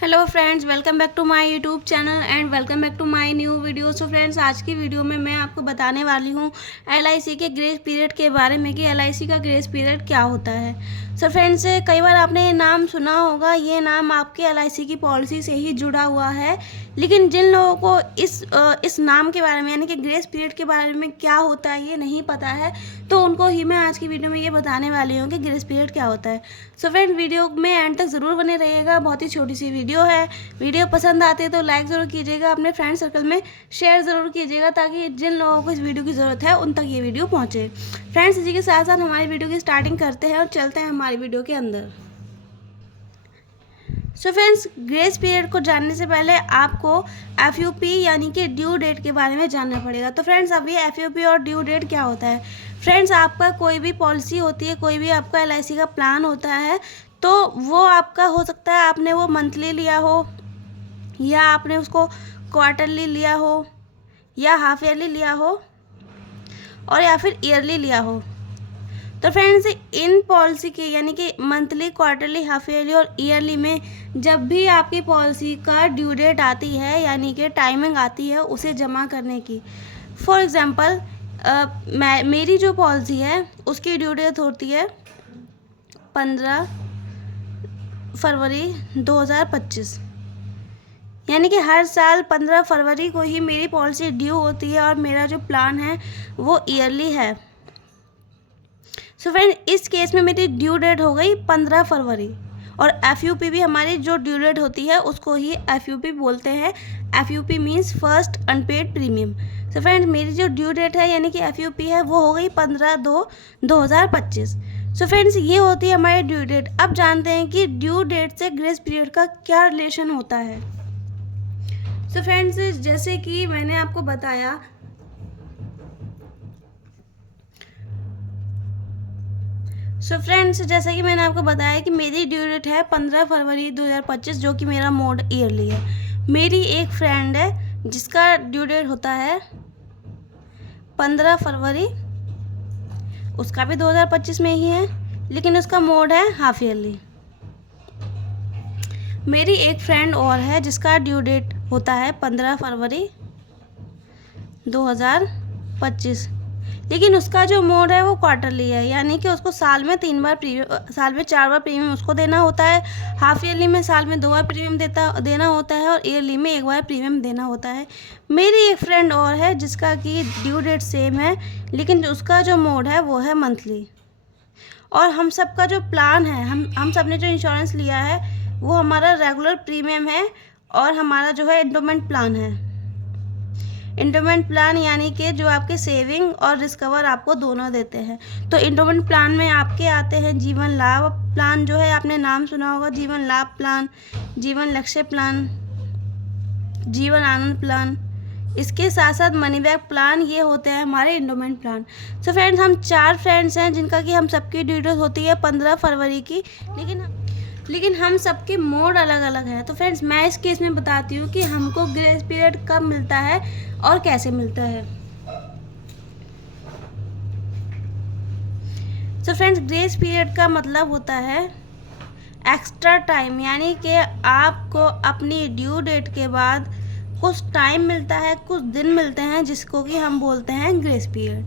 Hello friends, welcome back to my YouTube channel and welcome back to my new video. So friends, आज की video में मैं आपको बताने वाली हूँ एलआईसी के ग्रेस पीरियड के बारे में कि एलआईसी का ग्रेस पीरियड क्या होता है। सो फ्रेंड्स, कई बार आपने ये नाम सुना होगा, ये नाम आपके एलआईसी की पॉलिसी से ही जुड़ा हुआ है, लेकिन जिन लोगों को इस नाम के बारे में यानी कि ग्रेस पीरियड के बारे में क्या होता है ये नहीं पता है, तो उनको ही मैं आज की वीडियो में ये बताने वाली हूँ कि ग्रेस पीरियड क्या होता है। सो फ्रेंड, वीडियो में एंड तक ज़रूर बने रहिएगा। बहुत ही छोटी सी वीडियो है। वीडियो पसंद आती है तो लाइक ज़रूर कीजिएगा, अपने फ्रेंड सर्कल में शेयर ज़रूर कीजिएगा ताकि जिन लोगों को इस वीडियो की ज़रूरत है उन तक ये वीडियो पहुँचे। फ्रेंड्स, इसी के साथ साथ हमारी वीडियो की स्टार्टिंग करते हैं और चलते हैं हमारी वीडियो के अंदर। सो फ्रेंड्स, ग्रेस पीरियड को जानने से पहले आपको एफयूपी यानी कि ड्यू डेट के बारे में जानना पड़ेगा। तो फ्रेंड्स, अब ये एफयूपी और ड्यू डेट क्या होता है। फ्रेंड्स, आपका कोई भी पॉलिसी होती है, कोई भी आपका एलआईसी का प्लान होता है, तो वो आपका हो सकता है आपने वो मंथली लिया हो, या आपने उसको क्वार्टरली लिया हो, या हाफ ईयरली लिया हो, और या फिर ईयरली लिया हो। तो फ्रेंड्स, इन पॉलिसी के यानी कि मंथली, क्वार्टरली, हाफ ईयरली और ईयरली में जब भी आपकी पॉलिसी का ड्यू डेट आती है यानी कि टाइमिंग आती है उसे जमा करने की। फॉर एग्ज़ाम्पल, मेरी जो पॉलिसी है उसकी ड्यू डेट होती है 15 फरवरी 2025, यानी कि हर साल 15 फरवरी को ही मेरी पॉलिसी ड्यू होती है और मेरा जो प्लान है वो ईयरली है। सो फ्रेंड, इस केस में मेरी ड्यू डेट हो गई 15 फरवरी, और एफयूपी भी हमारी जो ड्यू डेट होती है उसको ही एफयूपी बोलते हैं। FUP means first unpaid premium. So friend, मेरी जो ड्यू डेट है यानी कि एफयूपी है वो हो गई 15/2/2025। सो फ्रेंड्स, ये होती है हमारी ड्यू डेट। अब जानते हैं कि ड्यू डेट से ग्रेस पीरियड का क्या रिलेशन होता है। सो फ्रेंड्स, जैसे कि मैंने आपको बताया जैसा कि मैंने आपको बताया कि मेरी ड्यू डेट है 15 फरवरी 2025, जो कि मेरा मोड ईयरली है। मेरी एक फ्रेंड है जिसका ड्यू डेट होता है 15 फरवरी, उसका भी 2025 में ही है, लेकिन उसका मोड है हाफ ईयरली। मेरी एक फ्रेंड और है जिसका ड्यू डेट होता है 15 फरवरी 2025, लेकिन उसका जो मोड है वो क्वार्टरली है, यानी कि उसको साल में 4 बार प्रीमियम उसको देना होता है। हाफ ईयरली में साल में 2 बार प्रीमियम देना होता है, और ईयरली में 1 बार प्रीमियम देना होता है। मेरी एक फ्रेंड और है जिसका कि ड्यू डेट सेम है, लेकिन उसका जो मोड है वो है मंथली। और हम सब का जो प्लान है, हम सब ने जो इंश्योरेंस लिया है वो हमारा रेगुलर प्रीमियम है, और हमारा जो है एंडोमेंट प्लान है। एंडोमेंट प्लान यानी कि जो आपके सेविंग और रिस्क कवर आपको दोनों देते हैं। तो एंडोमेंट प्लान में आपके आते हैं जीवन लाभ प्लान, जो है आपने नाम सुना होगा, जीवन लाभ प्लान, जीवन लक्ष्य प्लान, जीवन आनंद प्लान। इसके साथ साथ मनी बैक प्लान, ये होते हैं हमारे एंडोमेंट प्लान। सो फ्रेंड्स, हम 4 फ्रेंड्स हैं जिनका कि हम सबकी ड्यू डेट होती है 15 फरवरी की, लेकिन हम सबके मोड अलग अलग हैं। तो फ्रेंड्स, मैं इस केस में बताती हूँ कि हमको ग्रेस पीरियड कब मिलता है और कैसे मिलता है। सो फ्रेंड्स, ग्रेस पीरियड का मतलब होता है एक्स्ट्रा टाइम, यानी कि आपको अपनी ड्यू डेट के बाद कुछ टाइम मिलता है, कुछ दिन मिलते हैं, जिसको कि हम बोलते हैं ग्रेस पीरियड।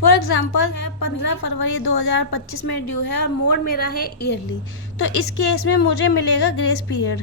फॉर एग्जाम्पल है 15 फरवरी 2025 में ड्यू है और मोड मेरा है ईयरली, तो इस केस में मुझे मिलेगा ग्रेस पीरियड।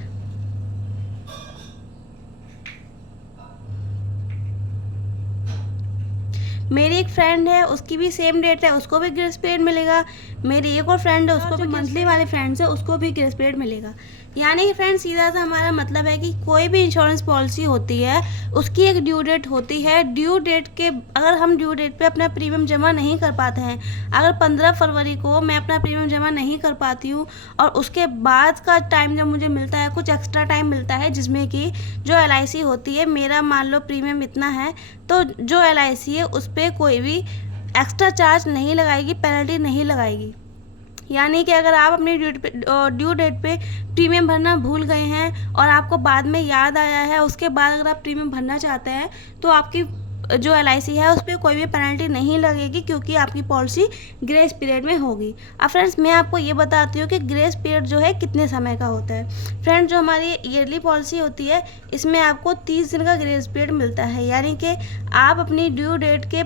मेरी एक फ्रेंड है, उसकी भी सेम डेट है, उसको भी ग्रेस पीरियड मिलेगा। मेरी एक और फ्रेंड है, उसको भी मंथली वाले फ्रेंड्स है, उसको भी ग्रेस पीरियड मिलेगा। यानी कि फ्रेंड्स, सीधा सा हमारा मतलब है कि कोई भी इंश्योरेंस पॉलिसी होती है उसकी एक ड्यू डेट होती है। ड्यू डेट के अगर हम ड्यू डेट पे अपना प्रीमियम जमा नहीं कर पाते हैं, अगर 15 फरवरी को मैं अपना प्रीमियम जमा नहीं कर पाती हूँ और उसके बाद का टाइम जब मुझे मिलता है, कुछ एक्स्ट्रा टाइम मिलता है, जिसमें कि जो एलआईसी होती है, मेरा मान लो प्रीमियम इतना है, तो जो एलआईसी है उस पर कोई भी एक्स्ट्रा चार्ज नहीं लगाएगी, पेनल्टी नहीं लगाएगी। यानी कि अगर आप अपनी ड्यू डेट पे प्रीमियम भरना भूल गए हैं और आपको बाद में याद आया है, उसके बाद अगर आप प्रीमियम भरना चाहते हैं, तो आपकी जो LIC है उस पर कोई भी पेनल्टी नहीं लगेगी, क्योंकि आपकी पॉलिसी ग्रेस पीरियड में होगी। अब फ्रेंड्स मैं आपको ये बताती हूँ कि ग्रेस पीरियड जो है कितने समय का होता है। फ्रेंड्स जो हमारी ईयरली पॉलिसी होती है इसमें आपको 30 दिन का ग्रेस पीरियड मिलता है, यानी कि आप अपनी ड्यू डेट के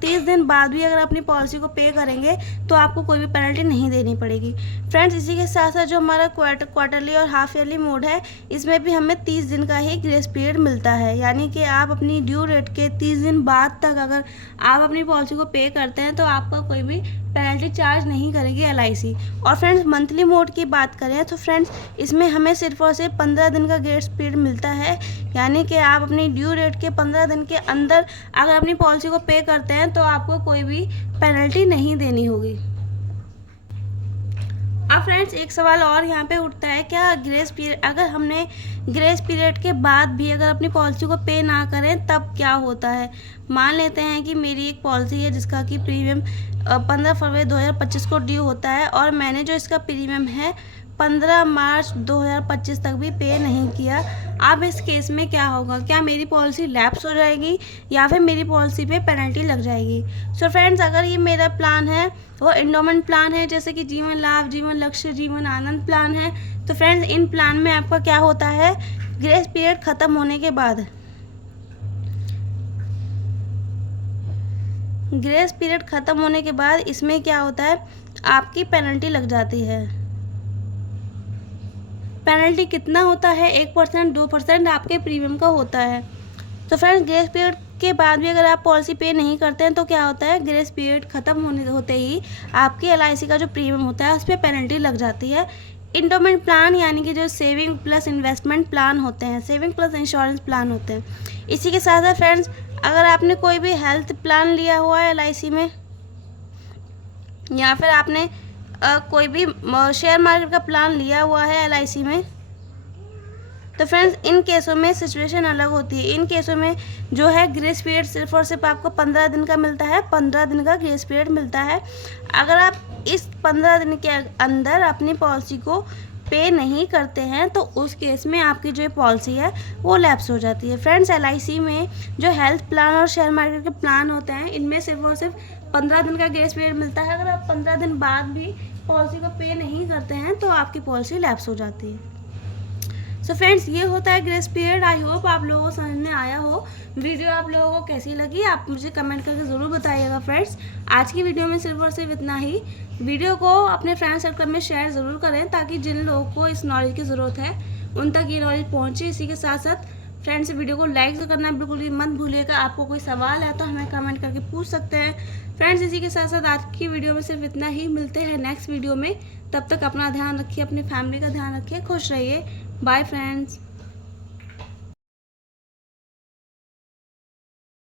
30 दिन बाद भी अगर अपनी पॉलिसी को पे करेंगे तो आपको कोई भी पेनल्टी नहीं देनी पड़ेगी। फ्रेंड्स इसी के साथ साथ जो हमारा क्वार्टरली और हाफ ईयरली मोड है इसमें भी हमें 30 दिन का ही ग्रेस पीरियड मिलता है, यानी कि आप अपनी ड्यू डेट के 30 दिन बाद तक अगर आप अपनी पॉलिसी को पे करते हैं तो आपका कोई भी पेनल्टी चार्ज नहीं करेगी LIC। और फ्रेंड्स मंथली मोड की बात करें तो फ्रेंड्स इसमें हमें सिर्फ और सिर्फ 15 दिन का ग्रेस पीरियड मिलता है, यानी कि आप अपनी ड्यू डेट के 15 दिन के अंदर अगर अपनी पॉलिसी को पे करते हैं तो आपको कोई भी पेनल्टी नहीं देनी होगी। अब फ्रेंड्स एक सवाल और यहाँ पे उठता है, क्या ग्रेस पीरियड अगर हमने ग्रेस पीरियड के बाद भी अगर अपनी पॉलिसी को पे ना करें तब क्या होता है। मान लेते हैं कि मेरी एक पॉलिसी है जिसका कि प्रीमियम 15 फरवरी 2025 को ड्यू होता है और मैंने जो इसका प्रीमियम है 15 मार्च 2025 तक भी पे नहीं किया। अब इस केस में क्या होगा, क्या मेरी पॉलिसी लैप्स हो जाएगी या फिर मेरी पॉलिसी पे पेनल्टी लग जाएगी। सो फ्रेंड्स अगर ये मेरा प्लान है वो एंडोमेंट प्लान है, जैसे कि जीवन लाभ, जीवन लक्ष्य, जीवन आनंद प्लान है, तो फ्रेंड्स इन प्लान में आपका क्या होता है, ग्रेस पीरियड ख़त्म होने के बाद इसमें क्या होता है, आपकी पेनल्टी लग जाती है। पेनल्टी कितना होता है, 1%, 2% आपके प्रीमियम का होता है। तो फ्रेंड्स ग्रेस पीरियड के बाद भी अगर आप पॉलिसी पे नहीं करते हैं तो क्या होता है, ग्रेस पीरियड ख़त्म होते ही आपकी LIC का जो प्रीमियम होता है उस पर पेनल्टी लग जाती है। इंडोमेंट प्लान यानी कि जो सेविंग प्लस इन्वेस्टमेंट प्लान होते हैं, सेविंग प्लस इंश्योरेंस प्लान होते हैं। इसी के साथ साथ फ्रेंड्स अगर आपने कोई भी हेल्थ प्लान लिया हुआ है LIC में या फिर आपने कोई भी शेयर मार्केट का प्लान लिया हुआ है LIC में, तो फ्रेंड्स इन केसों में सिचुएशन अलग होती है। इन केसों में जो है ग्रेस पीरियड सिर्फ और सिर्फ आपको 15 दिन का मिलता है, 15 दिन का ग्रेस पीरियड मिलता है। अगर आप इस 15 दिन के अंदर अपनी पॉलिसी को पे नहीं करते हैं तो उस केस में आपकी जो पॉलिसी है वो लैप्स हो जाती है। फ्रेंड्स LIC में जो हेल्थ प्लान और शेयर मार्केट के प्लान होते हैं इनमें सिर्फ और सिर्फ 15 दिन का ग्रेस पीरियड मिलता है। अगर आप 15 दिन बाद भी पॉलिसी को पे नहीं करते हैं तो आपकी पॉलिसी लैप्स हो जाती है। सो फ्रेंड्स ये होता है ग्रेस पीरियड। आई होप आप लोगों को समझ में आया हो। वीडियो आप लोगों को कैसी लगी आप मुझे कमेंट करके ज़रूर बताइएगा। फ्रेंड्स आज की वीडियो में सिर्फ और सिर्फ इतना ही। वीडियो को अपने फ्रेंड सर्कल में शेयर ज़रूर करें ताकि जिन लोगों को इस नॉलेज की ज़रूरत है उन तक ये नॉलेज पहुँचे। इसी के साथ साथ फ्रेंड्स वीडियो को लाइक करना बिल्कुल भी मत भूलिएगा। आपको कोई सवाल है तो हमें कमेंट करके पूछ सकते हैं। फ्रेंड्स इसी के साथ साथ आज की वीडियो में सिर्फ इतना ही। मिलते हैं नेक्स्ट वीडियो में। तब तक अपना ध्यान रखिए, अपनी फैमिली का ध्यान रखिए, खुश रहिए। Bye friends.